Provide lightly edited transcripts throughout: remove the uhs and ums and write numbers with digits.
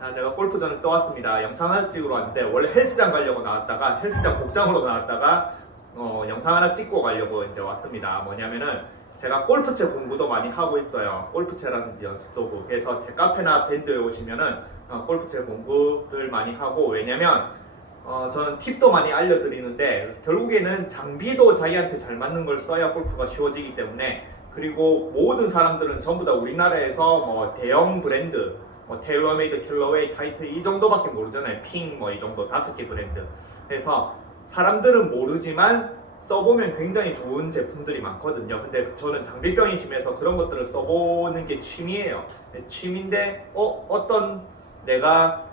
제가 골프전을 떠왔습니다. 영상 하나 찍으러 왔는데 원래 헬스장 가려고 나왔다가 헬스장 복장으로 나왔다가 영상 하나 찍고 가려고 이제 왔습니다. 뭐냐면은 제가 골프채 공부도 많이 하고 있어요. 골프채라든지 연습도구. 그래서 제 카페나 밴드에 오시면은 골프채 공부를 많이 하고, 왜냐면 저는 팁도 많이 알려드리는데 결국에는 장비도 자기한테 잘 맞는 걸 써야 골프가 쉬워지기 때문에, 그리고 모든 사람들은 전부 다 우리나라에서 뭐 대형 브랜드, 뭐 테일러메이드, 킬러웨이, 타이틀 이 정도밖에 모르잖아요. 핑 뭐 이 정도 5개 브랜드. 그래서 사람들은 모르지만 써보면 굉장히 좋은 제품들이 많거든요. 근데 저는 장비병이 심해서 그런 것들을 써보는 게 취미예요. 취미인데 어떤 내가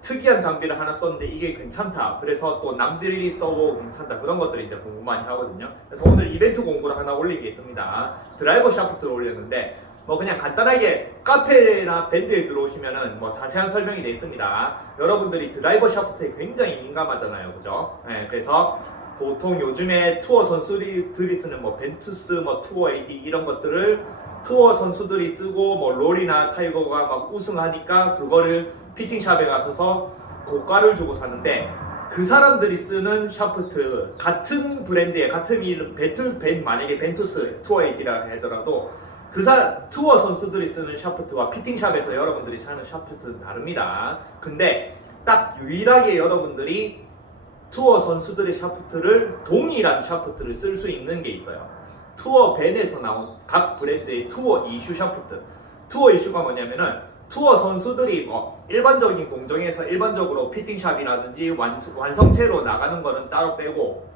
특이한 장비를 하나 썼는데 이게 괜찮다, 그래서 또 남들이 써보고 괜찮다, 그런 것들을 이제 공부 많이 하거든요. 그래서 오늘 이벤트 공부를 하나 올린 게 있습니다. 드라이버 샤프트를 올렸는데 뭐 그냥 간단하게 카페나 밴드에 들어오시면은 뭐 자세한 설명이 되어 있습니다. 여러분들이 드라이버 샤프트에 굉장히 민감하잖아요, 그죠? 네, 그래서 보통 요즘에 투어 선수들이 쓰는 뭐 벤투스, 뭐 투어 AD 이런 것들을 투어 선수들이 쓰고, 뭐 롤이나 타이거가 막 우승하니까 그거를 피팅샵에 가서서 고가를 주고 사는데, 그 사람들이 쓰는 샤프트, 같은 브랜드의 같은 이름, 만약에 벤투스 투어 AD라 하더라도 투어 선수들이 쓰는 샤프트와 피팅샵에서 여러분들이 사는 샤프트는 다릅니다. 근데 딱 유일하게 여러분들이 투어 선수들의 샤프트를, 동일한 샤프트를 쓸 수 있는 게 있어요. 투어 밴에서 나온 각 브랜드의 투어 이슈 샤프트. 투어 이슈가 뭐냐면은 투어 선수들이 뭐 일반적인 공정에서 일반적으로 피팅샵이라든지 완성체로 나가는 거는 따로 빼고,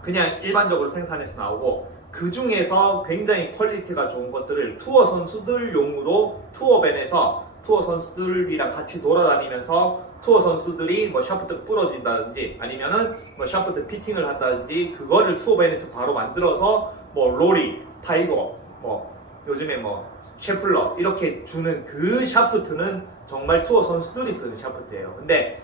그냥 일반적으로 생산해서 나오고, 그 중에서 굉장히 퀄리티가 좋은 것들을 투어 선수들용으로 투어밴에서 투어 선수들이랑 같이 돌아다니면서 투어 선수들이 뭐 샤프트 부러진다든지 아니면은 뭐 샤프트 피팅을 한다든지 그거를 투어밴에서 바로 만들어서 뭐 로리, 타이거, 뭐 요즘에 뭐 셰플러 이렇게 주는 그 샤프트는 정말 투어 선수들이 쓰는 샤프트예요. 근데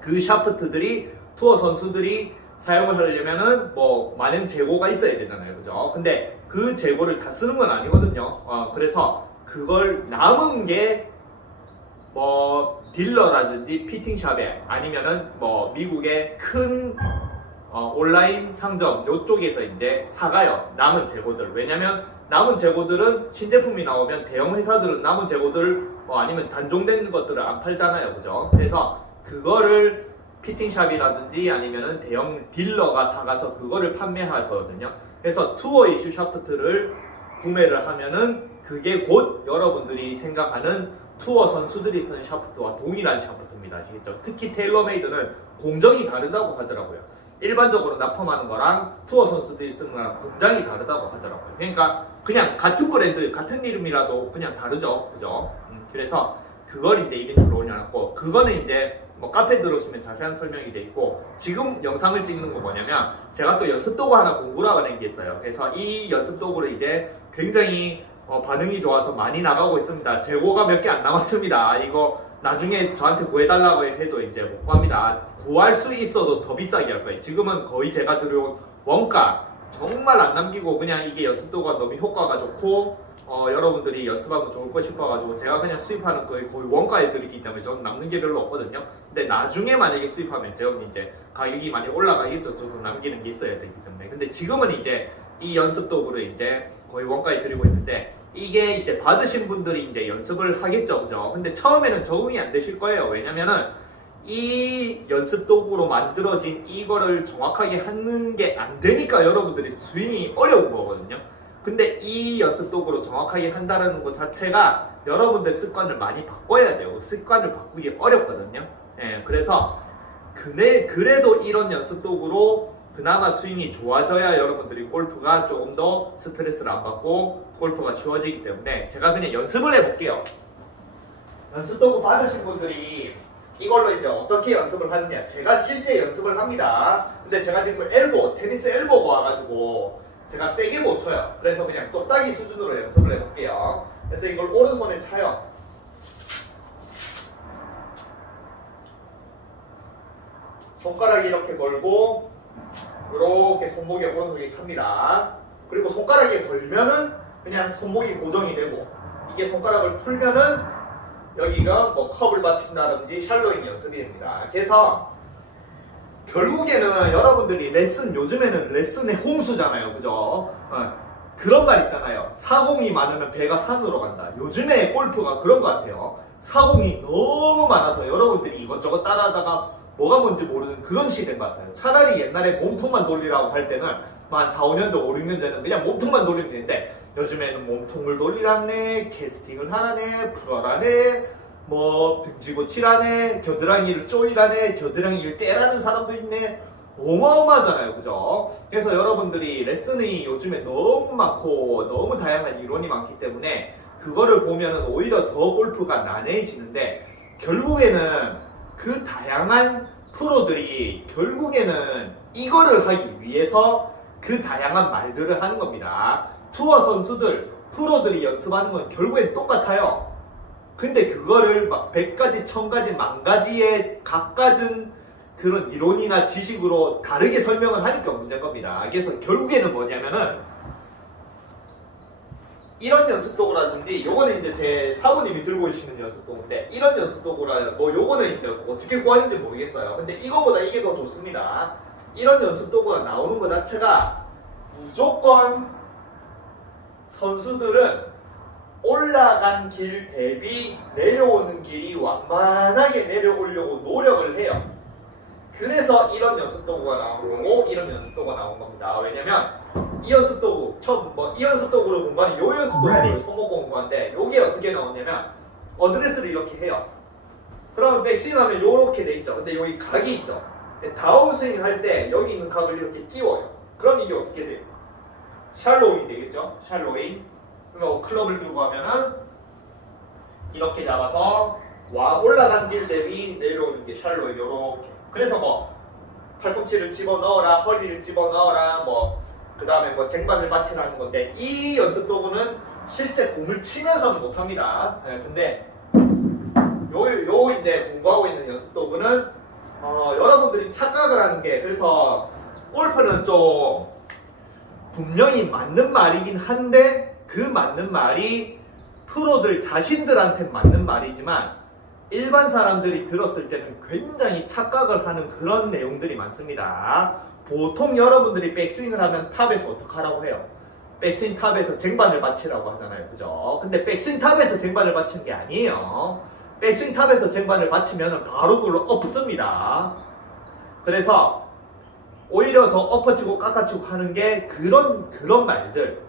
그 샤프트들이 투어 선수들이 사용을 하려면은 뭐 많은 재고가 있어야 되잖아요, 그죠? 근데 그 재고를 다 쓰는 건 아니거든요. 그래서 그걸 남은 게 뭐 딜러라든지 피팅샵에 아니면은 뭐 미국의 큰 온라인 상점 요쪽에서 이제 사가요, 남은 재고들. 왜냐면 남은 재고들은 신제품이 나오면 대형 회사들은 남은 재고들 아니면 단종된 것들을 안 팔잖아요, 그죠? 그래서 그거를 피팅샵이라든지 아니면은 대형 딜러가 사가서 그거를 판매하거든요. 그래서 투어 이슈 샤프트를 구매를 하면은 그게 곧 여러분들이 생각하는 투어 선수들이 쓰는 샤프트와 동일한 샤프트입니다. 아시겠죠? 특히 테일러메이드는 공정이 다르다고 하더라고요. 일반적으로 납품하는 거랑 투어 선수들이 쓰는 거랑 공장이 다르다고 하더라고요. 그러니까 그냥 같은 브랜드, 같은 이름이라도 그냥 다르죠, 그죠? 그래서 그걸 이제 이벤트로 올려놨고, 그거는 이제 뭐 카페 들어오시면 자세한 설명이 돼 있고, 지금 영상을 찍는 거 뭐냐면 제가 또 연습 도구 하나 공부를 하는 게 있어요. 그래서 이 연습 도구를 이제 굉장히 반응이 좋아서 많이 나가고 있습니다. 재고가 몇 개 안 남았습니다. 이거 나중에 저한테 구해달라고 해도 이제 못 구합니다. 구할 수 있어도 더 비싸게 할 거예요. 지금은 거의 제가 들여온 원가 정말 안 남기고, 그냥 이게 연습 도구가 너무 효과가 좋고 여러분들이 연습하면 좋을 거 싶어가지고 제가 그냥 수입하는 거의 원가에 드리기 때문에 저는 남는 게 별로 없거든요. 근데 나중에 만약에 수입하면 저는 이제 가격이 많이 올라가겠죠. 저도 남기는 게 있어야 되기 때문에. 근데 지금은 이제 이 연습 도구를 이제 거의 원가에 드리고 있는데, 이게 이제 받으신 분들이 이제 연습을 하겠죠, 그죠? 근데 처음에는 적응이 안 되실 거예요. 왜냐면은 이 연습 도구로 만들어진 이거를 정확하게 하는 게 안 되니까 여러분들이 스윙이 어려운 거거든요. 근데 이 연습 도구로 정확하게 한다는 것 자체가 여러분들 습관을 많이 바꿔야 돼요. 습관을 바꾸기 어렵거든요. 그래서 그래도 이런 연습 도구로 그나마 스윙이 좋아져야 여러분들이 골프가 조금 더 스트레스를 안 받고 골프가 쉬워지기 때문에 제가 그냥 연습을 해볼게요. 연습 도구 받으신 분들이 이걸로 이제 어떻게 연습을 하느냐, 제가 실제 연습을 합니다. 근데 제가 지금 테니스 엘보가 와가지고 제가 세게 못 쳐요. 그래서 그냥 똑딱이 수준으로 연습을 해볼게요. 그래서 이걸 오른손에 차요. 손가락이 이렇게 걸고 이렇게 손목에 오른손에 찹니다. 그리고 손가락에 걸면은 그냥 손목이 고정이 되고, 이게 손가락을 풀면은 여기가 뭐 컵을 받친다든지 샬로잉 연습이 됩니다. 그래서 결국에는 여러분들이 요즘에는 레슨의 홍수잖아요. 그죠? 그런 말 있잖아요. 사공이 많으면 배가 산으로 간다. 요즘에 골프가 그런 것 같아요. 사공이 너무 많아서 여러분들이 이것저것 따라하다가 뭐가 뭔지 모르는 그런 시대인 것 같아요. 차라리 옛날에 몸통만 돌리라고 할 때는 한 4, 5년 전, 5, 6년 전에는 그냥 몸통만 돌리면 되는데 요즘에는 몸통을 돌리라네, 캐스팅을 하라네, 풀어라네, 뭐 등지고 치라네, 겨드랑이를 쪼이라네, 겨드랑이를 떼라는 사람도 있네. 어마어마하잖아요. 그죠? 그래서 여러분들이 레슨이 요즘에 너무 많고 너무 다양한 이론이 많기 때문에 그거를 보면은 오히려 더 골프가 난해해지는데 결국에는 그 다양한 프로들이 결국에는 이거를 하기 위해서 그 다양한 말들을 하는 겁니다. 투어 선수들, 프로들이 연습하는 건 결국엔 똑같아요. 근데 그거를 막 100가지, 1000가지, 10,000가지의 각각은 그런 이론이나 지식으로 다르게 설명을 하니까 문제인 겁니다. 그래서 결국에는 뭐냐면은 이런 연습 도구라든지 요거는 이제 제 사부님이 들고 오시는 연습 도구인데 이런 연습 도구라 뭐 요거는 이제 어떻게 구하는지 모르겠어요. 근데 이거보다 이게 더 좋습니다. 이런 연습 도구가 나오는 것 자체가 무조건 선수들은 올라간 길 대비 내려오는 길이 완만하게 내려오려고 노력을 해요. 그래서 이런 연습 도구가 나온 거고 이런 연습 도구가 나온 겁니다. 왜냐면 이 연습 도구 이 연습 도구를 공부하는 요 연습 도구를 손목 공부하는데 요게 어떻게 나오냐면 어드레스를 이렇게 해요. 그러면 백스윙 하면 요렇게 돼 있죠. 근데 여기 각이 있죠. 다운스윙 할 때 여기 있는 각을 이렇게 띄워요. 그럼 이게 어떻게 돼요? 샬로잉이 되겠죠. 샬로잉. 그리고 클럽을 들고 하면은 이렇게 잡아서 올라간 길 대비 내려오는 게 샬로잉 요렇게. 그래서 뭐 팔꿈치를 집어넣어라, 허리를 집어넣어라, 뭐 그 다음에 뭐 쟁반을 받치라는 건데 이 연습 도구는 실제 공을 치면서는 못합니다. 근데 요 이제 공부하고 있는 연습 도구는 여러분들이 착각을 하는 게 그래서 골프는 좀 분명히 맞는 말이긴 한데 그 맞는 말이 프로들 자신들한테 맞는 말이지만 일반 사람들이 들었을 때는 굉장히 착각을 하는 그런 내용들이 많습니다. 보통 여러분들이 백스윙을 하면 탑에서 어떻게 하라고 해요? 백스윙 탑에서 쟁반을 받치라고 하잖아요. 그죠? 근데 백스윙 탑에서 쟁반을 받치는 게 아니에요. 백스윙 탑에서 쟁반을 받치면 바로 그걸로 엎습니다. 그래서 오히려 더 엎어치고 깎아치고 하는 게 그런 말들.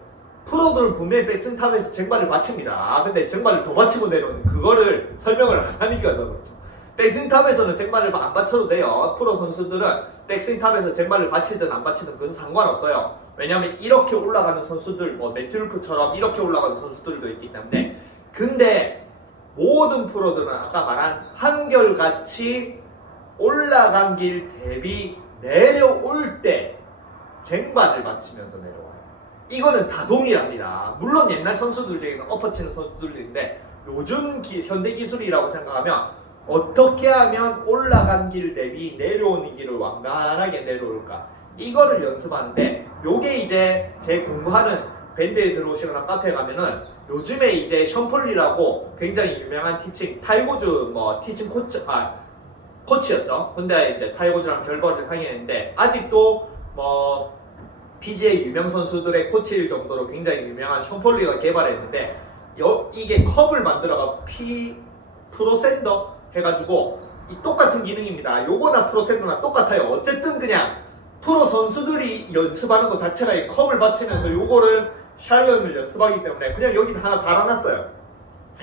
프로들은 분명히 백스윙 탑에서 쟁반을 받칩니다. 근데 쟁반을 더 받치고 내려오는 그거를 설명을 안 하니까 그렇죠. 백스윙 탑에서는 쟁반을 안 받쳐도 돼요. 프로 선수들은 백스윙 탑에서 쟁반을 받치든 안 받치든 그건 상관없어요. 왜냐하면 이렇게 올라가는 선수들, 뭐 매트루프처럼 이렇게 올라가는 선수들도 있기 때문에. 근데 모든 프로들은 아까 말한 한결같이 올라간 길 대비 내려올 때 쟁반을 받치면서 내려와요. 이거는 다 동일합니다. 물론 옛날 선수들 중에는 엎어치는 선수들도 있는데 요즘 현대 기술이라고 생각하면 어떻게 하면 올라간 길 대비 내려오는 길을 완만하게 내려올까 이거를 연습하는데 요게 이제 제 공부하는 밴드에 들어오시거나 카페에 가면은 요즘에 이제 션폴리라고 굉장히 유명한 타이거즈 뭐 티칭 코치였죠. 근데 이제 타이거즈랑 결별을 하긴 했는데 아직도 뭐 PGA 유명 선수들의 코치일 정도로 굉장히 유명한 션폴리가 개발했는데 이게 컵을 만들어가 프로센더 해가지고 이 똑같은 기능입니다. 요거나 프로센더나 똑같아요. 어쨌든 그냥 프로 선수들이 연습하는 것 자체가 이 컵을 받치면서 요거를 샬롬을 연습하기 때문에 그냥 여기 하나 달아놨어요.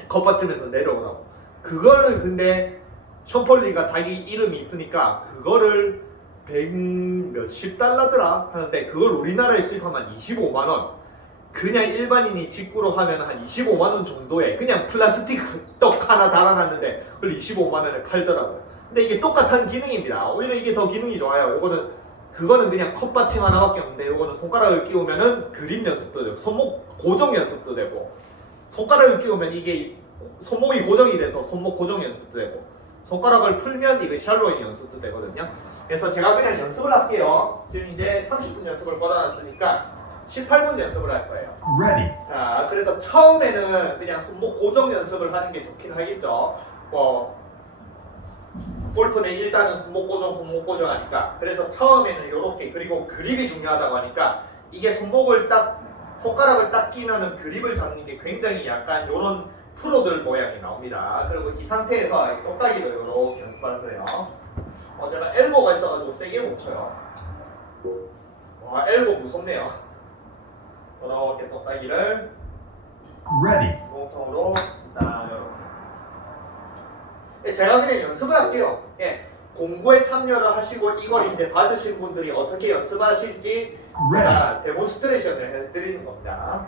컵 받치면서 내려오라고. 그거를 근데 션폴리가 자기 이름이 있으니까 그거를 100몇십 달러더라 하는데 그걸 우리나라에 수입하면 25만원. 그냥 일반인이 직구로 하면 한 25만원 정도에 그냥 플라스틱 떡 하나 달아놨는데 그걸 25만원에 팔더라고요. 근데 이게 똑같은 기능입니다. 오히려 이게 더 기능이 좋아요. 그거는 그냥 컵 받침 하나밖에 없는데 요거는 손가락을 끼우면은 그립 연습도 되고 손목 고정 연습도 되고 손가락을 끼우면 이게 손목이 고정이 돼서 손목 고정 연습도 되고 손가락을 풀면 이거 샬로잉 연습도 되거든요. 그래서 제가 그냥 연습을 할게요. 지금 이제 30분 연습을 걸어놨으니까 18분 연습을 할 거예요. Ready. 자, 그래서 처음에는 그냥 손목 고정 연습을 하는 게 좋긴 하겠죠. 골프는 일단은 손목 고정 하니까. 그래서 처음에는 이렇게, 그리고 그립이 중요하다고 하니까 이게 손가락을 딱 끼면은 그립을 잡는 게 굉장히 약간 요런 프로들 모양이 나옵니다. 그리고 이 상태에서 똑딱이를 이렇게 연습하세요. 제가 엘보가 있어가지고 세게 못 쳐요. 와, 엘보 무섭네요. 이렇게 똑딱이를 Ready. 몸통으로 딱 이렇게. 제가 그냥 연습을 할게요. 예, 공부에 참여를 하시고 이걸 이제 받으신 분들이 어떻게 연습하실지 제가 데몬스트레이션을 해드리는 겁니다.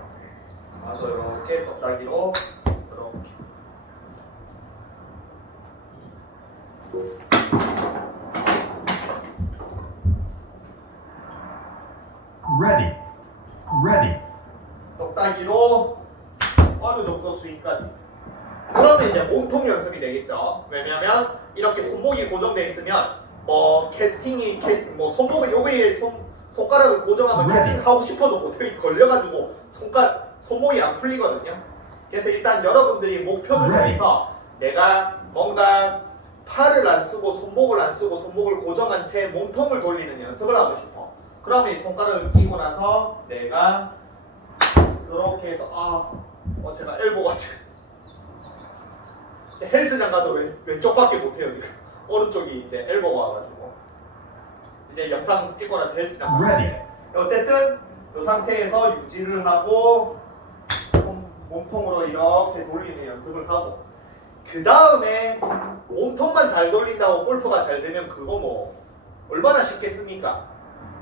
그래서 이렇게 똑딱이로 이렇게. Ready. Ready. 똑딱이로 어느 정도 스윙까지. 그러면 이제 몸통 연습이 되겠죠. 왜냐면 이렇게 손목이 고정되어 있으면 손목을 여기에 손가락을 고정하면 캐스팅하고 싶어도 못해 걸려가지고 손목이 안 풀리거든요. 그래서 일단 여러분들이 목표를 정해서 내가 뭔가 팔을 안 쓰고 손목을 안 쓰고 손목을 고정한 채 몸통을 돌리는 연습을 하고 싶어. 그러면 이 손가락을 끼고 나서 내가 이렇게 해서 제가 엘보가 지금 헬스장 가도 왼쪽밖에 못해요 지금. 오른쪽이 이제 엘보가 와가지고 이제 영상 찍고 나서 헬스장 가는데 어쨌든 이 상태에서 유지를 하고 몸통으로 이렇게 돌리는 연습을 하고, 그 다음에 몸통만 잘 돌린다고 골프가 잘 되면 그거 뭐 얼마나 쉽겠습니까?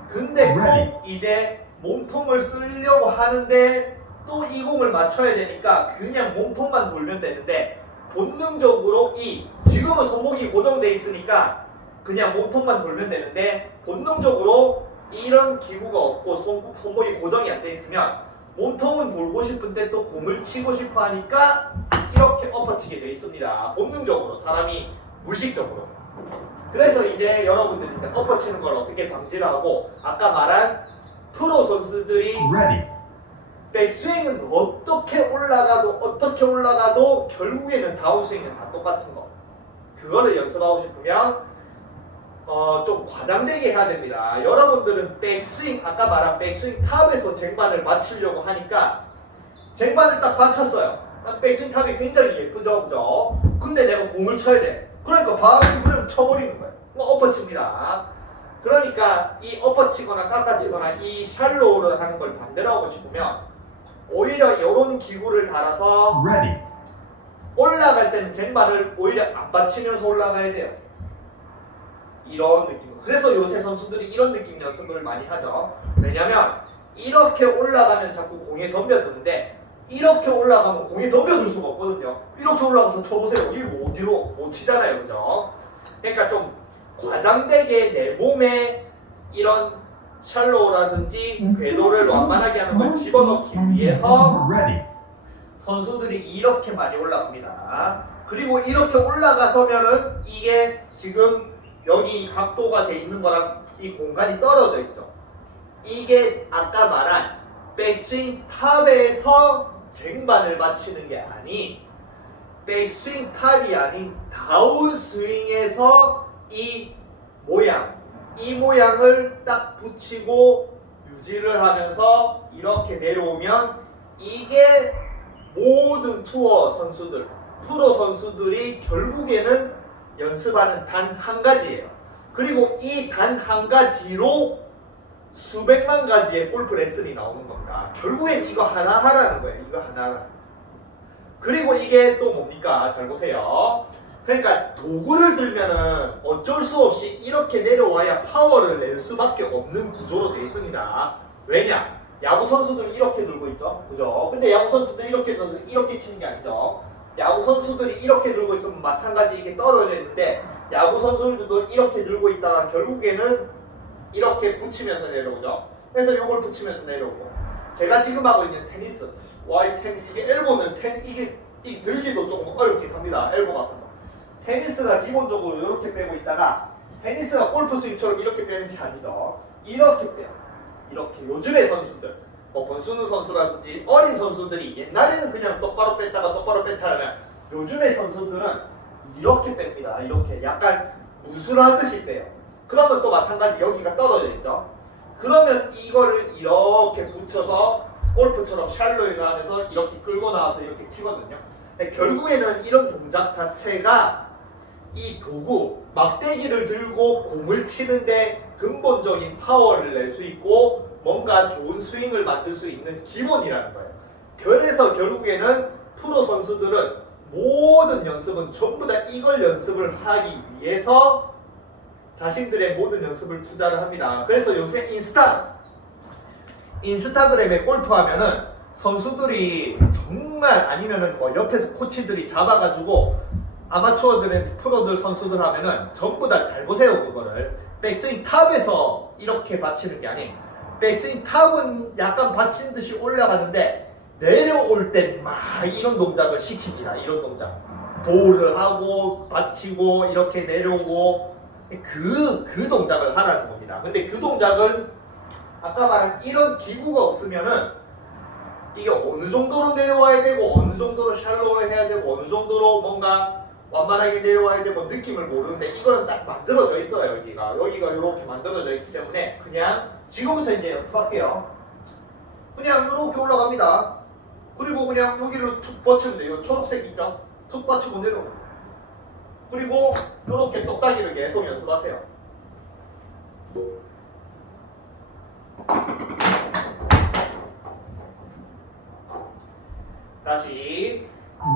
근데 꼭 이제 몸통을 쓰려고 하는데 또 이 공을 맞춰야 되니까 그냥 몸통만 돌면 되는데, 본능적으로 지금은 손목이 고정돼 있으니까 그냥 몸통만 돌면 되는데, 본능적으로 이런 기구가 없고 손목이 고정이 안 돼 있으면 몸통은 돌고 싶은데 또 공을 치고 싶어 하니까 이렇게 엎어치게 돼 있습니다. 본능적으로, 사람이 무의식적으로. 그래서 이제 여러분들이 이제 엎어치는 걸 어떻게 방지를 하고, 아까 말한 프로 선수들이 백스윙은 어떻게 올라가도 결국에는 다운스윙은 다 똑같은 거. 그거를 연습하고 싶으면 좀 과장되게 해야 됩니다. 여러분들은 백스윙, 아까 말한 백스윙 탑에서 쟁반을 맞추려고 하니까 쟁반을 딱 맞췄어요. 백스윙 탑이 굉장히 예쁘죠, 그죠? 근데 내가 공을 쳐야 돼. 그러니까 바로 그냥 쳐버리는 거예요. 엎어칩니다. 그러니까 이 엎어치거나 깎아치거나 이 샬로우를 하는 걸 반대로 하고 싶으면 오히려 이런 기구를 달아서 올라갈 때는 쟁반을 오히려 안 받치면서 올라가야 돼요. 이런 느낌. 그래서 요새 선수들이 이런 느낌 연습을 많이 하죠. 왜냐면 이렇게 올라가면 자꾸 공에 덤벼드는데, 이렇게 올라가면 공에 덤벼들 수가 없거든요. 이렇게 올라가서 쳐보세요. 이거 어디로 못 치잖아요, 그죠? 그러니까 좀 과장되게 내 몸에 이런 샬로우라든지 궤도를 완만하게 하는 걸 집어넣기 위해서 선수들이 이렇게 많이 올라갑니다. 그리고 이렇게 올라가서면은 이게 지금 여기 각도가 돼 있는 거랑 이 공간이 떨어져 있죠. 이게 아까 말한 백스윙 탑에서 쟁반을 맞추는 게 아닌, 백스윙 탑이 아닌 다운스윙에서 이 모양을 딱 붙이고 유지를 하면서 이렇게 내려오면, 이게 모든 투어 선수들, 프로 선수들이 결국에는 연습하는 단 한 가지예요. 그리고 이 단 한 가지로 수백만 가지의 골프 레슨이 나오는 겁니다. 결국엔 이거 하나 하라는 거예요. 이거 하나. 그리고 이게 또 뭡니까? 잘 보세요. 그러니까 도구를 들면은 어쩔 수 없이 이렇게 내려와야 파워를 낼 수밖에 없는 구조로 되어 있습니다. 왜냐? 야구 선수들이 이렇게 들고 있죠, 그죠? 근데 야구 선수들이 이렇게 치는 게 아니죠. 야구 선수들이 이렇게 들고 있으면 마찬가지 이렇게 떨어져 있는데, 야구 선수들도 이렇게 들고 있다가 결국에는 이렇게 붙이면서 내려오죠. 그래서 이걸 붙이면서 내려오고, 제가 지금 하고 있는 테니스, 이게 엘보는 이게 들기도 조금 어렵게 합니다. 엘보가 앞에서. 테니스가 기본적으로 이렇게 빼고 있다가, 테니스가 골프 스윙처럼 이렇게 빼는 게 아니죠. 이렇게 빼요. 이렇게. 요즘의 선수들 권순우 선수라든지 어린 선수들이 옛날에는 그냥 똑바로 뺐다가 똑바로 뺐다 하면 요즘의 선수들은 이렇게 뺍니다. 이렇게 약간 무술하듯이 빼요. 그러면 또 마찬가지 여기가 떨어져 있죠. 그러면 이거를 이렇게 붙여서 골프처럼 샬로잉을 하면서 이렇게 끌고 나와서 이렇게 치거든요. 근데 결국에는 이런 동작 자체가 이 도구, 막대기를 들고 공을 치는데 근본적인 파워를 낼 수 있고 뭔가 좋은 스윙을 만들 수 있는 기본이라는 거예요. 그래서 결국에는 프로 선수들은 모든 연습은 전부 다 이걸 연습을 하기 위해서 자신들의 모든 연습을 투자를 합니다. 그래서 요즘에 인스타그램에 골프하면은 선수들이 정말 아니면은 뭐 옆에서 코치들이 잡아가지고 아마추어들의 프로들 선수들 하면은 전부 다 잘 보세요. 그거를 백스윙 탑에서 이렇게 받치는 게 아닌 백스윙 탑은 약간 받친 듯이 올라가는데 내려올 때 막 이런 동작을 시킵니다. 이런 동작 도를 하고 받치고 이렇게 내려오고 그 동작을 하라는 겁니다. 근데 그 동작은 아까 말한 이런 기구가 없으면은 이게 어느 정도로 내려와야 되고 어느 정도로 샬로우를 해야 되고 어느 정도로 뭔가 완만하게 내려와야 되고 느낌을 모르는데 이거는 딱 만들어져 있어요. 여기가 이렇게 만들어져 있기 때문에 그냥 지금부터 이제 연습할게요. 그냥 이렇게 올라갑니다. 그리고 그냥 여기로 툭 받치면 돼요. 초록색 있죠? 툭 받치고 내려옵니다. 그리고 이렇게 똑딱이를 계속 연습하세요. 다시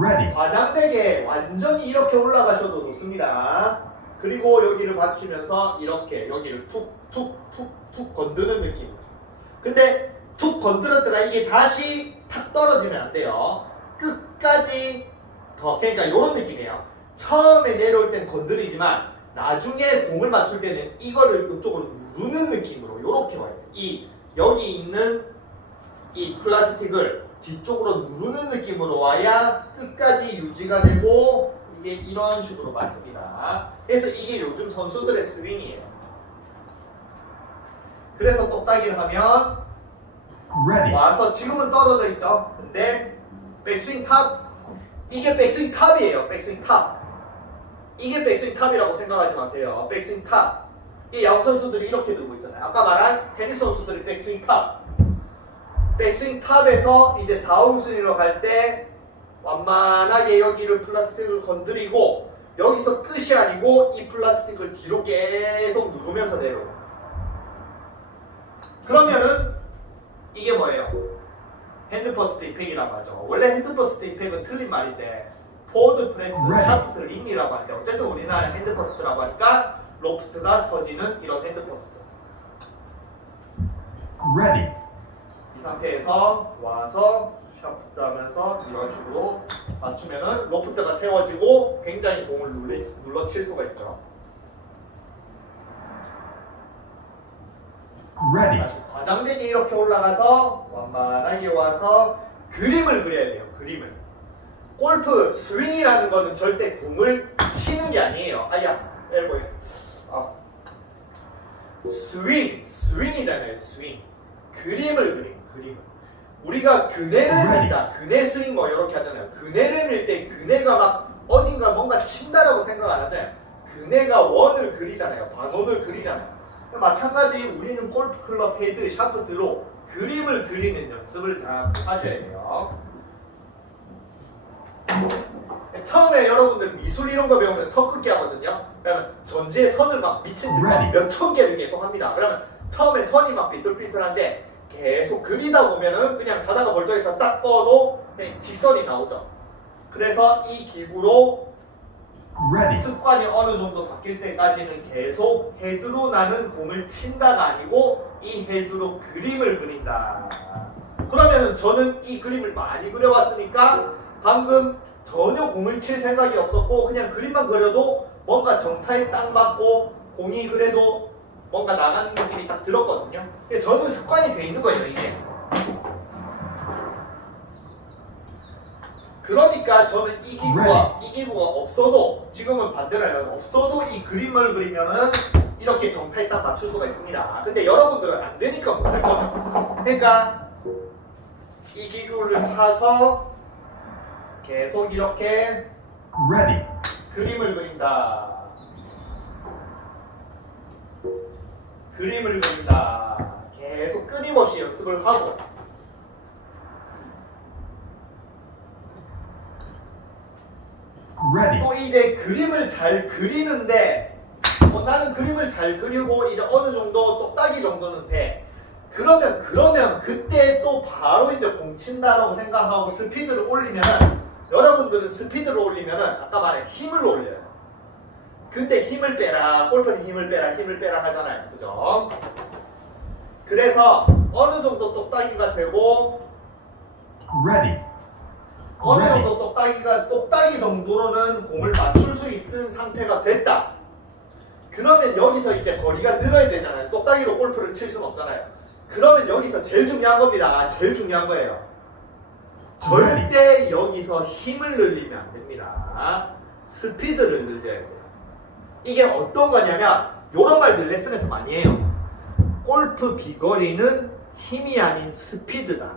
Ready. 과장되게 완전히 이렇게 올라가셔도 좋습니다. 그리고 여기를 받치면서 이렇게 여기를 툭툭툭툭 건드는 느낌. 근데 툭 건드렸다가 이게 다시 탁 떨어지면 안 돼요. 끝까지 그러니까 이런 느낌이에요. 처음에 내려올 땐 건드리지만 나중에 공을 맞출 때는 이거를 이쪽으로 누르는 느낌으로 이렇게 와야 돼요. 여기 있는 이 플라스틱을 뒤쪽으로 누르는 느낌으로 와야 끝까지 유지가 되고 이게 이런 식으로 맞습니다. 그래서 이게 요즘 선수들의 스윙이에요. 그래서 똑딱이를 하면 Ready. 와서 지금은 떨어져 있죠. 근데 백스윙 탑 이게 백스윙 탑이에요. 백스윙 탑 이게 백스윙 탑이라고 생각하지 마세요. 백스윙 탑 이 야구 선수들이 이렇게 들고 있잖아요. 아까 말한 테니스 선수들이 백스윙 탑 백스윙 탑에서 이제 다운스윙으로 갈 때 완만하게 여기를 플라스틱을 건드리고 여기서 끝이 아니고 이 플라스틱을 뒤로 계속 누르면서 내려요. 그러면은 이게 뭐예요? 핸드퍼스트 이펙이라고 하죠. 원래 핸드퍼스트 이펙은 틀린 말인데 포워드 프레스, 샤프트 린이라고 하는데 어쨌든 우리나라 핸드퍼스트라고 하니까 로프트가 서지는 이런 핸드퍼스트. Ready. 이 상태에서 와서 샤프트 하면서 이런 식으로 맞추면은 로프트가 세워지고 굉장히 공을 눌러 칠 수가 있죠. Ready. 다시 과장되게 이렇게 올라가서 완만하게 와서 그림을 그려야 돼요. 그림을. 골프 스윙이라는 거는 절대 공을 치는 게 아니에요. 아야, 엘보에. 스윙이잖아요. 스윙. 그림을 그림을. 우리가 그네를 밀다. 그네 스윙 뭐 이렇게 하잖아요. 그네를 밀 때 그네가 막 어딘가 뭔가 친다라고 생각 안 하잖아요. 그네가 원을 그리잖아요. 반원을 그리잖아요. 마찬가지 우리는 골프 클럽 헤드, 샤프트로 그림을 그리는 연습을 잘 하셔야 돼요. 처음에 여러분들 미술 이런 거 배우면 선긋기 하거든요. 그러면 전지의 선을 막 미친 듯 몇천 개를 계속 합니다. 그러면 처음에 선이 막 삐뚤삐뚤한데 계속 그리다 보면은 그냥 자다가 멀쩡해서 딱 꺼도 직선이 나오죠. 그래서 이 기구로 Ready. 습관이 어느 정도 바뀔 때까지는 계속 헤드로 나는 공을 친다가 아니고 이 헤드로 그림을 그린다. 그러면은 저는 이 그림을 많이 그려왔으니까 방금 전혀 공을 칠 생각이 없었고 그냥 그림만 그려도 뭔가 정타에 딱 맞고 공이 그래도 뭔가 나가는 느낌이 딱 들었거든요. 근데 저는 습관이 돼 있는 거예요, 이게. 그러니까 저는 이 기구가 없어도 지금은 반대로요. 없어도 이 그림을 그리면은 이렇게 정타에 딱 맞출 수가 있습니다. 근데 여러분들은 안 되니까 못할 거죠. 그러니까 이 기구를 차서 계속 이렇게 ready, 그림을 그린다. 그림을 그린다. 계속 끊임없이 연습을 하고 ready, 또 이제 그림을 잘 그리는데 나는 그림을 잘 그리고 이제 어느 정도 똑딱이 정도는 돼. 그러면 그때 또 바로 이제 공 친다라고 생각하고 스피드를 올리면은 여러분들은 스피드를 올리면은 아까 말해 힘을 올려요. 그때 힘을 빼라, 골프는 힘을 빼라 하잖아요. 그죠? 그래서 어느 정도 똑딱이가 되고 ready, 어느 정도 똑딱이 정도로는 공을 맞출 수 있는 상태가 됐다. 그러면 여기서 이제 거리가 늘어야 되잖아요. 똑딱이로 골프를 칠 수는 없잖아요. 그러면 여기서 제일 중요한 겁니다. 제일 중요한 거예요. 절대 여기서 힘을 늘리면 안 됩니다. 스피드를 늘려야 돼요. 이게 어떤 거냐면 이런 말들 레슨에서 많이 해요. 골프 비거리는 힘이 아닌 스피드다.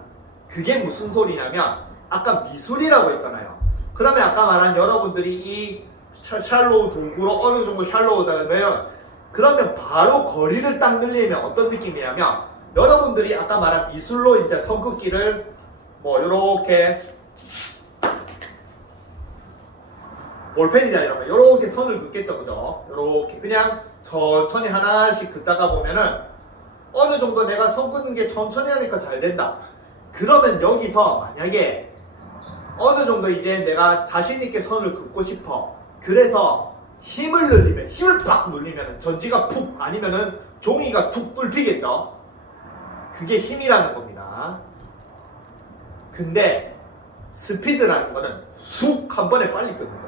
그게 무슨 소리냐면 아까 미술이라고 했잖아요. 그러면 아까 말한 여러분들이 이 샬로우 도구로 어느 정도 샬로우다 그러면 그러면 바로 거리를 딱 늘리면 어떤 느낌이냐면 여러분들이 아까 말한 미술로 이제 선 긋기를 뭐 요렇게 볼펜이나 이런 거 요렇게 선을 긋겠죠, 그죠? 요렇게 그냥 천천히 하나씩 긋다가 보면은 어느 정도 내가 선 긋는 게 천천히 하니까 잘 된다. 그러면 여기서 만약에 어느 정도 이제 내가 자신 있게 선을 긋고 싶어. 그래서 힘을 늘리면 힘을 팍 눌리면 전지가 푹 아니면은 종이가 툭 뚫히겠죠. 그게 힘이라는 겁니다. 근데 스피드라는 거는 쑥 한 번에 빨리 끄는 거예요.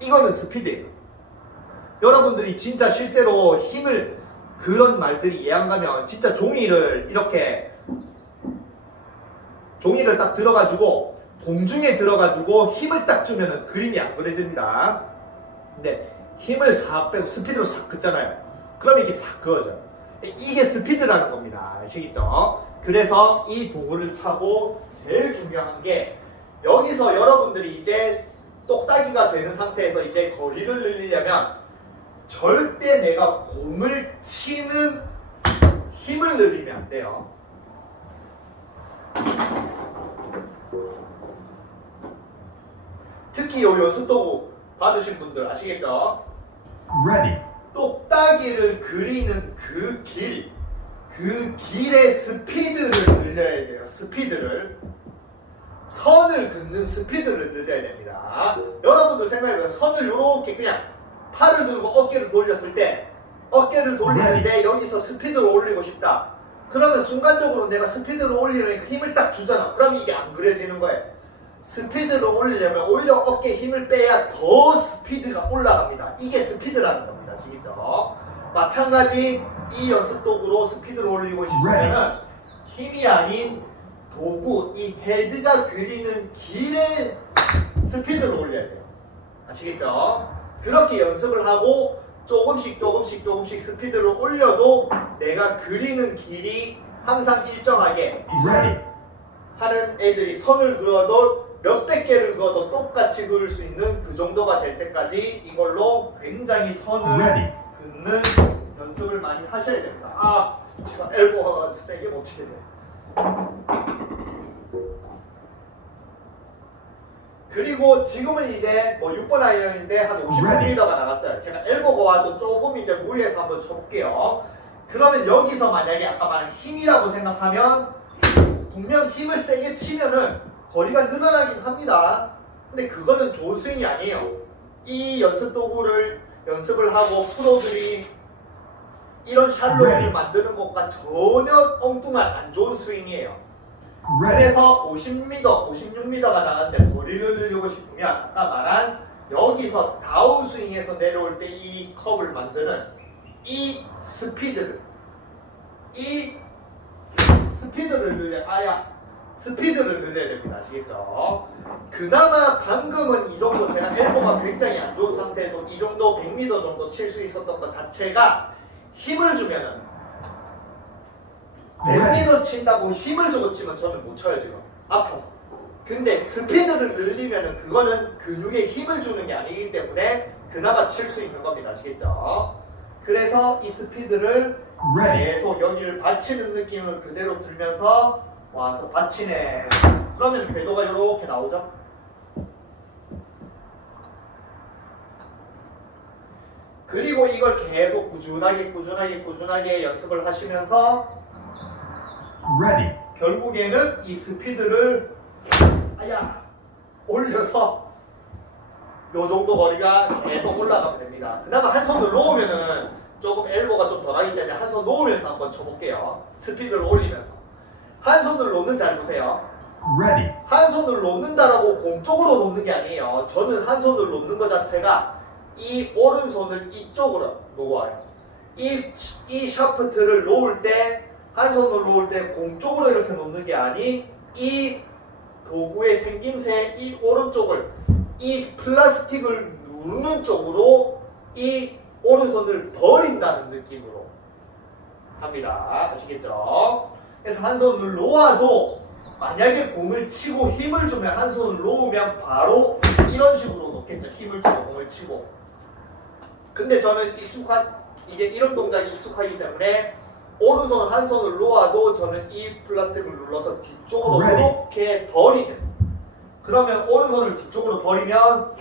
이거는 스피드예요. 여러분들이 진짜 실제로 힘을 그런 말들이 이해 안 가면 진짜 종이를 이렇게 종이를 딱 들어가지고 공중에 들어가지고 힘을 딱 주면은 그림이 안 그려집니다. 근데 힘을 싹 빼고 스피드로 싹 긋잖아요. 그러면 이게 싹 그어져요. 이게 스피드라는 겁니다. 아시겠죠? 그래서 이 도구를 차고 제일 중요한 게 여기서 여러분들이 이제 똑딱이가 되는 상태에서 이제 거리를 늘리려면 절대 내가 공을 치는 힘을 늘리면 안 돼요. 특히 요 연습도구 받으신 분들 아시겠죠? ready, 똑딱이를 그리는 그 길의 스피드를 늘려야 돼요. 스피드를. 선을 긋는 스피드를 늘려야 됩니다. 여러분들 생각해보세요. 선을 이렇게 그냥 팔을 들고 어깨를 돌렸을 때 어깨를 돌리는데 여기서 스피드를 올리고 싶다. 그러면 순간적으로 내가 스피드를 올리려면 힘을 딱 주잖아. 그러면 이게 안 그려지는 거예요. 스피드를 올리려면 오히려 어깨에 힘을 빼야 더 스피드가 올라갑니다. 이게 스피드라는 겁니다. 아시겠죠? 마찬가지 이 연습 도구로 스피드를 올리고 싶으면 힘이 아닌 도구, 이 헤드가 그리는 길의 스피드를 올려야 돼요. 아시겠죠? 그렇게 연습을 하고 조금씩 스피드를 올려도 내가 그리는 길이 항상 일정하게 미술 하는 애들이 선을 그어도 몇백 개를 그어도 똑같이 그을 수 있는 그 정도가 될 때까지 이걸로 굉장히 선을 긋는 연습을 많이 하셔야 됩니다. 아, 제가 엘보가 아주 세게 못 치겠네. 그리고 지금은 이제 뭐 6번 아이언인데 한 56m가 나갔어요. 제가 엘보가 와도 조금 이제 무리해서 한번 쳐볼게요. 그러면 여기서 만약에 아까 말한 힘이라고 생각하면 분명 힘을 세게 치면은 거리가 늘어나긴 합니다. 근데 그거는 좋은 스윙이 아니에요. 이 연습 도구를 연습을 하고 프로들이 이런 샬로우를 만드는 것과 전혀 엉뚱한 안 좋은 스윙이에요. 그래서 50m, 56m가 나갔는데 거리를 늘리고 싶으면 아까 말한 여기서 다운스윙에서 내려올 때 이 컵을 만드는 이 스피드를 스피드를 늘려야 됩니다. 아시겠죠? 그나마 방금은 이 정도 제가 엘보가 굉장히 안 좋은 상태에도 이 정도 100m 정도 칠 수 있었던 것 자체가 힘을 주면은 100m 친다고 힘을 주고 치면 저는 못 쳐요 지금. 아파서. 근데 스피드를 늘리면은 그거는 근육에 힘을 주는 게 아니기 때문에 그나마 칠 수 있는 겁니다. 아시겠죠? 그래서 이 스피드를 Ready. 계속 여기를 받치는 느낌을 그대로 들면서 와서 받치네. 그러면 궤도가 이렇게 나오죠? 그리고 이걸 계속 꾸준하게 연습을 하시면서 Ready. 결국에는 이 스피드를 올려서 요 정도 거리가 계속 올라가면 됩니다. 그나마 한 손을 놓으면은 조금 엘보가 좀 덜하기 때문에 한 손 놓으면서 한번 쳐볼게요. 스피드를 올리면서. 한 손을 놓는 잘 보세요. Ready. 한 손을 놓는다라고 공 쪽으로 놓는 게 아니에요. 저는 한 손을 놓는 것 자체가 이 오른손을 이쪽으로 놓아요. 이 샤프트를 놓을 때, 한 손을 놓을 때 공 쪽으로 이렇게 놓는 게 아니, 이 도구의 생김새, 이 오른쪽을, 이 플라스틱을 누르는 쪽으로 이 오른손을 버린다는 느낌으로 합니다. 아시겠죠? 그래서 한 손을 놓아도 만약에 공을 치고 힘을 주면 한 손을 놓으면 바로 이런 식으로 놓겠죠. 힘을 주고 공을 치고. 근데 저는 이제 이런 동작이 익숙하기 때문에 오른손을 한 손을 놓아도 저는 이 플라스틱을 눌러서 뒤쪽으로 이렇게 버리면, 그러면 오른손을 뒤쪽으로 버리면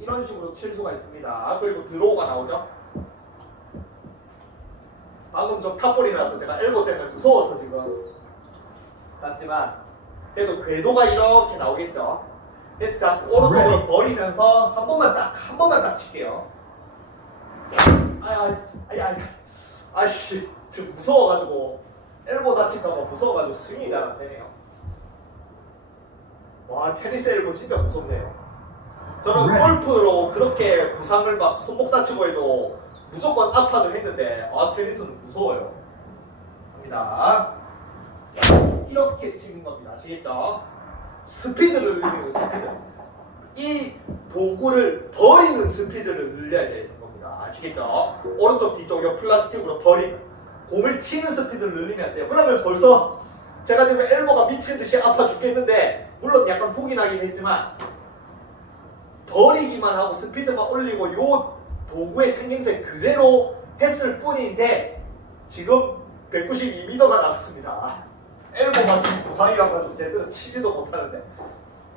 이런 식으로 칠 수가 있습니다. 그리고 드로우가 나오죠. 방금 저 탑볼이 나서 제가 엘보 때문에 무서워서 지금 났지만 그래도 궤도가 이렇게 나오겠죠. 그래서 자, 오른쪽으로 버리면서 한 번만 딱 칠게요. 아이씨, 지금 무서워가지고 엘보 다칠까봐 무서워가지고 스윙이 잘 안 되네요. 와, 테니스 엘보 진짜 무섭네요. 저는 골프로 그렇게 부상을 막 손목 다치고 해도 무조건 아파도 했는데 테니스는 무서워요. 갑니다. 이렇게 치는 겁니다. 아시겠죠? 스피드를 늘리는 스피드. 이 도구를 버리는 스피드를 늘려야 되는 겁니다. 아시겠죠? 오른쪽 뒤쪽 이 플라스틱으로 버리는, 공을 치는 스피드를 늘리면 안 돼요. 그러면 벌써 제가 지금 엘보가 미친 듯이 아파 죽겠는데, 물론 약간 훅이 나긴 했지만 버리기만 하고 스피드만 올리고 요 도구의 생김새 그대로 했을 뿐인데 지금 192m가 나왔습니다. 엘보가 지금 부상이 와가지고 제대로 치지도 못하는데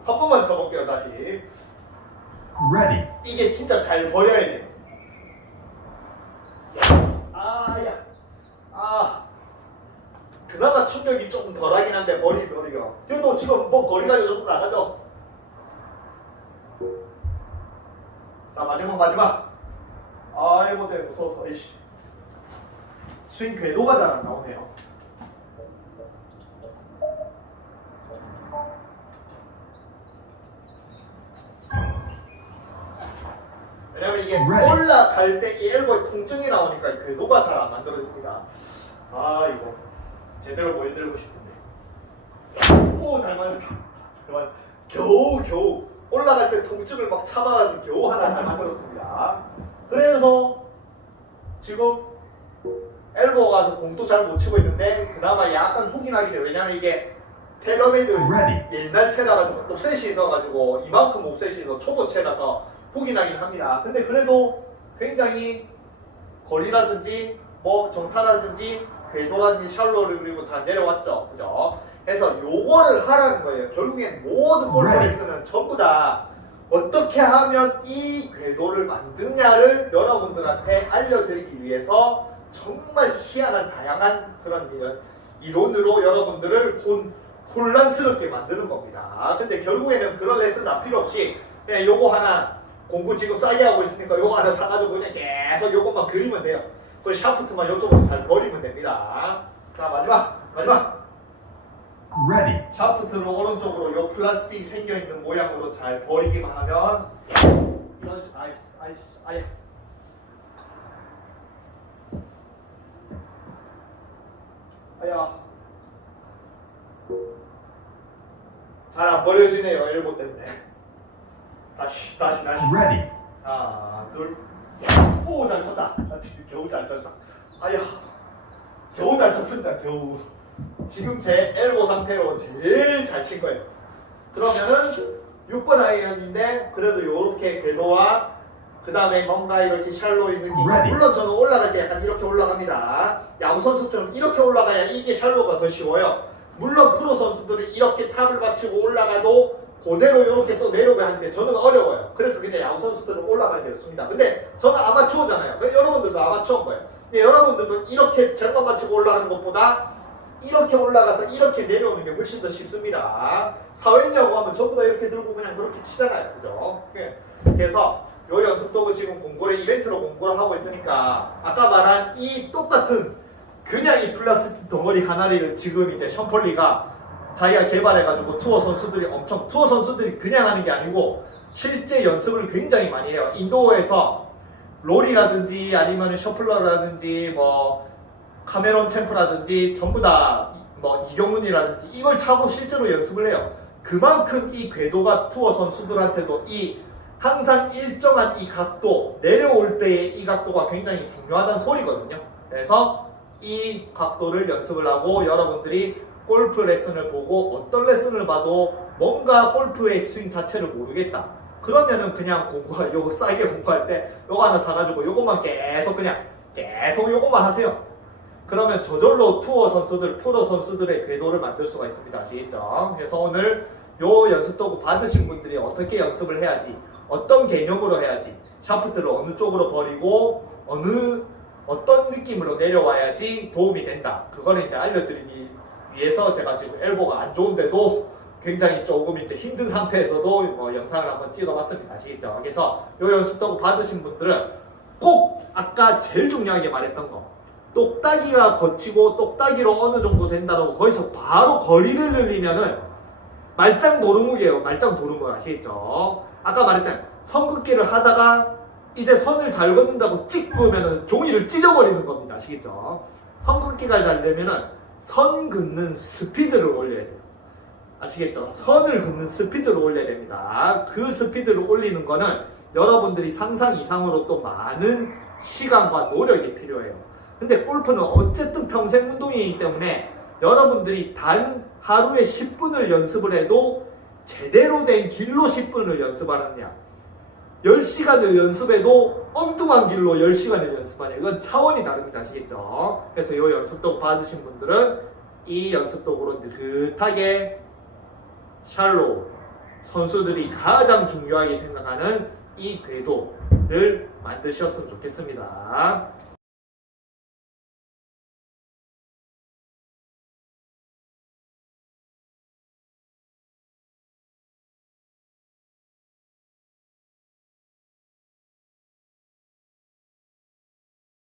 한 번만 쳐볼게요. 다시. Ready. 이게 진짜 잘 버려야 돼요. 그나마 충격이 조금 덜하긴 한데 버리려. 그래도 지금 뭐 거리가 요 정도 나가죠. 자, 마지막. 엘보 때문에 무서워서 이씨. 스윙 궤도가 잘 안 나오네요. 왜냐면 이게 올라갈 때 이 엘보에 통증이 나오니까 궤도가 잘 안 만들어집니다. 이거 제대로 보여드리고 싶은데. 오, 잘 맞았다. 겨우 올라갈 때 통증을 막 참아가지고 겨우 하나 잘 만들었습니다. 그래서 지금 엘보 가서 공도 잘 못 치고 있는데 그나마 약간 훅이 나긴 해요. 왜냐면 이게 텔러메이드 옛날 채라가지고 옵셋이 있어가지고 이만큼 옵셋이 있어 초보채라서 훅이 나긴 합니다. 근데 그래도 굉장히 거리라든지 뭐 정타라든지 궤도라든지 샬로를 그리고 다 내려왔죠. 그죠? 그래서 요거를 하라는 거예요. 결국엔 모든 골프 레슨은 전부 다 어떻게 하면 이 궤도를 만드냐를 여러분들한테 알려드리기 위해서 정말 희한한 다양한 그런 이론으로 여러분들을 혼란스럽게 만드는 겁니다. 근데 결국에는 그런 레슨 다 필요 없이 그냥 요거 하나 공부 지금 싸게 하고 있으니까 요거 하나 사가지고 그냥 계속 요것만 그리면 돼요. 그 샤프트만 이쪽으로 잘 버리면 됩니다. 자, 마지막. Ready. 샤프트를 오른쪽으로 요 플라스틱 생겨있는 모양으로 잘 버리기만 하면 이런 잘 안 버려지네요. 엘보 때문에. 다시. Ready. 하나, 둘. 오, 잘 쳤다. 겨우 잘 쳤다. 겨우 잘 쳤습니다. 겨우. 지금 제 엘보 상태로 제일 잘 친 거예요. 그러면은 6번 아이언인데 그래도 이렇게 궤도와 그 다음에 뭔가 이렇게 샬로이 느낌. 물론 저는 올라갈 때 약간 이렇게 올라갑니다. 야구 선수처럼 이렇게 올라가야 이게 샬로가 더 쉬워요. 물론 프로 선수들이 이렇게 탑을 받치고 올라가도 그대로 이렇게 또 내려가야 하는데 저는 어려워요. 그래서 그냥 야구 선수들은 올라가게 되었습니다. 근데 저는 아마추어잖아요. 여러분들도 아마추어인 거예요. 근데 여러분들도 이렇게 장관 받치고 올라가는 것보다 이렇게 올라가서 이렇게 내려오는 게 훨씬 더 쉽습니다. 사회인야구 하면 전부 다 이렇게 들고 그냥 그렇게 치잖아요. 그죠? 그래서 요 연습도구 지금 공고를 이벤트로 공고를 하고 있으니까 아까 말한 이 똑같은 그냥 이 플라스틱 덩어리 하나를 지금 이제 션폴리가 자기가 개발해가지고 투어 선수들이 그냥 하는 게 아니고 실제 연습을 굉장히 많이 해요. 인도어에서 롤이라든지 아니면 셔플러라든지 뭐 카메론 챔프라든지 전부 다 뭐 이경문이라든지 이걸 차고 실제로 연습을 해요. 그만큼 이 궤도가 투어 선수들한테도 이 항상 일정한 이 각도, 내려올 때의 이 각도가 굉장히 중요하다는 소리거든요. 그래서 이 각도를 연습을 하고 여러분들이 골프 레슨을 보고 어떤 레슨을 봐도 뭔가 골프의 스윙 자체를 모르겠다. 그러면은 그냥 요거 싸게 공부할 때 요거 하나 사가지고 요거만 계속 요거만 하세요. 그러면 저절로 투어 선수들, 프로 선수들의 궤도를 만들 수가 있습니다. 아시겠죠? 그래서 오늘 요 연습 도구 받으신 분들이 어떻게 연습을 해야지, 어떤 개념으로 해야지, 샤프트를 어느 쪽으로 버리고 어떤 느낌으로 내려와야지 도움이 된다. 그거는 이제 알려드리기 위해서 제가 지금 엘보가 안 좋은데도 굉장히 조금 이제 힘든 상태에서도 영상을 한번 찍어봤습니다. 아시겠죠? 그래서 요 연습 도구 받으신 분들은 꼭 아까 제일 중요하게 말했던 거, 똑딱이가 거치고 똑딱이로 어느 정도 된다고 거기서 바로 거리를 늘리면은 말짱 도루묵이에요. 말짱 도루묵 아시겠죠? 아까 말했잖아요. 선 긋기를 하다가 이제 선을 잘 긋는다고 찍으면은 종이를 찢어버리는 겁니다. 아시겠죠? 선 긋기가 잘 되면은 선 긋는 스피드를 올려야 돼요. 아시겠죠? 선을 긋는 스피드를 올려야 됩니다. 그 스피드를 올리는 거는 여러분들이 상상 이상으로 또 많은 시간과 노력이 필요해요. 근데 골프는 어쨌든 평생 운동이기 때문에 여러분들이 단 하루에 10분을 연습을 해도 제대로 된 길로 10분을 연습하느냐, 10시간을 연습해도 엉뚱한 길로 10시간을 연습하냐, 이건 차원이 다릅니다. 아시겠죠? 그래서 이 연습도구 받으신 분들은 이 연습도구로 느긋하게 샬로우, 선수들이 가장 중요하게 생각하는 이 궤도를 만드셨으면 좋겠습니다.